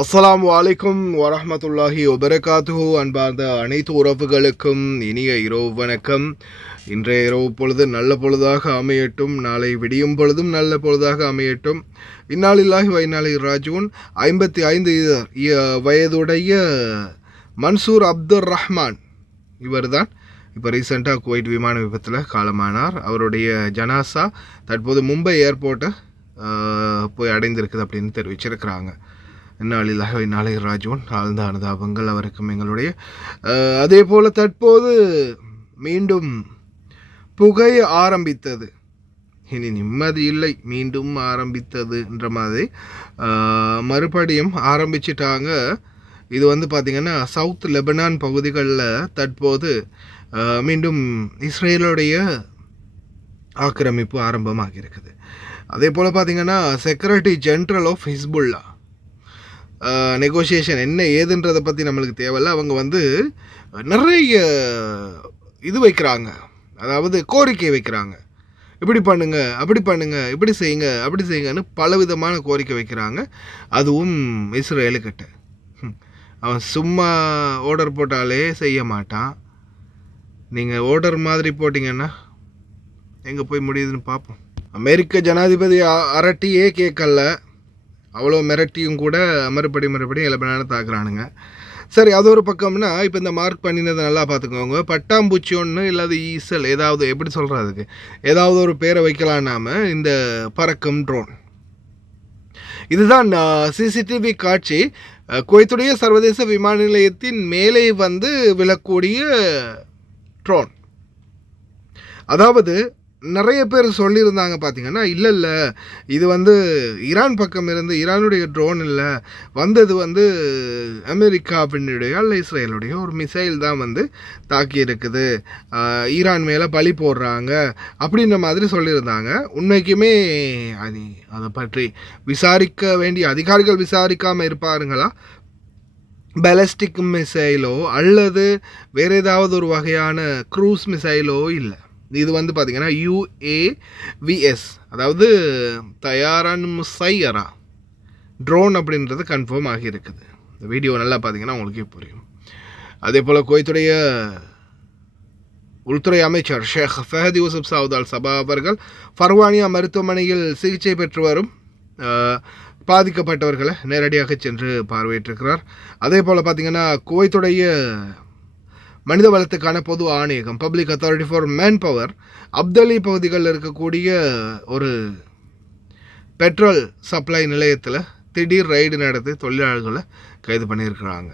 அஸ்ஸலாமு அலைக்கும் வரஹ்மத்துல்லாஹி வபரகாத்துஹு. அன்பார்ந்த அனைத்து உறவுகளுக்கும் இனிய இரவு வணக்கம். இன்றைய இரவு பொழுது நல்ல பொழுதாக அமையட்டும், நாளை விடியும் பொழுதும் நல்ல பொழுதாக அமையட்டும். இன்னாலில்லாஹி வ இன்னா இலைஹி ராஜிஊன். 55 வயதுடைய மன்சூர் அப்துர் ரஹ்மான் இவர் தான் இப்போ ரீசெண்டாக குவைட் விமான விபத்தில் காலமானார். அவருடைய ஜனாசா தற்போது மும்பை ஏர்போர்ட்டை போய் அடைந்திருக்குது அப்படின்னு தெரிவிச்சிருக்கிறாங்க. இன்னாலில்லாஹி வ இன்னா இலைஹி ராஜிஊன். ஆழ்ந்த அனுதாபங்கள் அவருக்கும் எங்களுடைய. அதே போல் தற்போது மீண்டும் புகைய ஆரம்பித்தது, இனி நிம்மதி இல்லை, மீண்டும் ஆரம்பித்ததுன்ற மாதிரி மறுபடியும் ஆரம்பிச்சிட்டாங்க. இது பார்த்திங்கன்னா சவுத் லெபனான் பகுதிகளில் தற்போது மீண்டும் இஸ்ரேலுடைய ஆக்கிரமிப்பு ஆரம்பமாக இருக்குது. அதே போல் பார்த்திங்கன்னா secretary general of Hezbollah negotiation என்ன ஏதுன்றதை பற்றி நம்மளுக்கு தேவையில்ல. அவங்க நிறைய இது வைக்கிறாங்க, அதாவது கோரிக்கை வைக்கிறாங்க. இப்படி பண்ணுங்க, அப்படி பண்ணுங்க, இப்படி செய்யுங்க, அப்படி செய்யுங்கன்னு பலவிதமான கோரிக்கை வைக்கிறாங்க. அதுவும் இஸ்ரேலுக்கிட்ட. அவன் சும்மா ஆர்டர் போட்டாலே செய்ய மாட்டான். நீங்கள் ஆர்டர் மாதிரி போட்டிங்கன்னா எங்கே போய் முடியுதுன்னு பார்ப்போம். அமெரிக்க ஜனாதிபதி அரட்டியே கேட்கல, அவ்வளோ மிரட்டியும் கூட மறுபடியும் லெபனானை தாக்குறானுங்க. சரி, அது ஒரு பக்கம்னா, இப்போ இந்த மார்க் பண்ணினதை நல்லா பார்த்துக்கோங்க. பட்டாம்பூச்சி ஒன்று இல்லாத ஈசல் ஏதாவது, எப்படி சொல்கிறதுக்கு ஏதாவது ஒரு பேரை வைக்கலாம் நாம், இந்த பறக்கும் ட்ரோன். இதுதான் சிசிடிவி காட்சி. குவைத்துடைய சர்வதேச விமான நிலையத்தின் மேலே விழக்கூடிய ட்ரோன். அதாவது நிறைய பேர் சொல்லியிருந்தாங்க பார்த்திங்கன்னா, இல்லை இது ஈரான் பக்கம் இருந்து ஈரானுடைய ட்ரோன் இல்லை, வந்தது அமெரிக்காவினுடைய அல்ல இஸ்ரேலுடைய ஒரு மிசைல் தான் தாக்கி இருக்குது, ஈரான் மேலே பழி போடுறாங்க அப்படின்ற மாதிரி சொல்லியிருந்தாங்க. உண்மைக்குமே அதை பற்றி விசாரிக்க வேண்டிய அதிகாரிகள் விசாரிக்காமல் இருப்பாருங்களா? பேலஸ்டிக் மிசைலோ அல்லது வேறு ஏதாவது ஒரு வகையான க்ரூஸ் மிசைலோ இல்லை. இது பார்த்திங்கன்னா UAVS, அதாவது தயாரான் முசையரா ட்ரோன் அப்படின்றது கன்ஃபார்ம் ஆகியிருக்குது. இந்த வீடியோ நல்லா பார்த்திங்கன்னா உங்களுக்கே புரியும். அதே போல் குவைத்துடைய உள்துறை அமைச்சர் ஷேக் ஃபஹத் யூசுப் சவுத் அல் சபா அவர்கள் ஃபர்வானியா மருத்துவமனையில் சிகிச்சை பெற்று வரும் பாதிக்கப்பட்டவர்களை நேரடியாக சென்று பார்வையிட்டிருக்கிறார். அதே போல் பார்த்திங்கன்னா குவைத்துடைய மனித வளத்துக்கான பொது ஆணையகம், public authority for man power, Abdali பகுதிகளில் இருக்கக்கூடிய ஒரு பெட்ரோல் சப்ளை நிலையத்தில் திடீர் ரைடு நடத்தி தொழிலாளர்களை கைது பண்ணியிருக்கிறாங்க.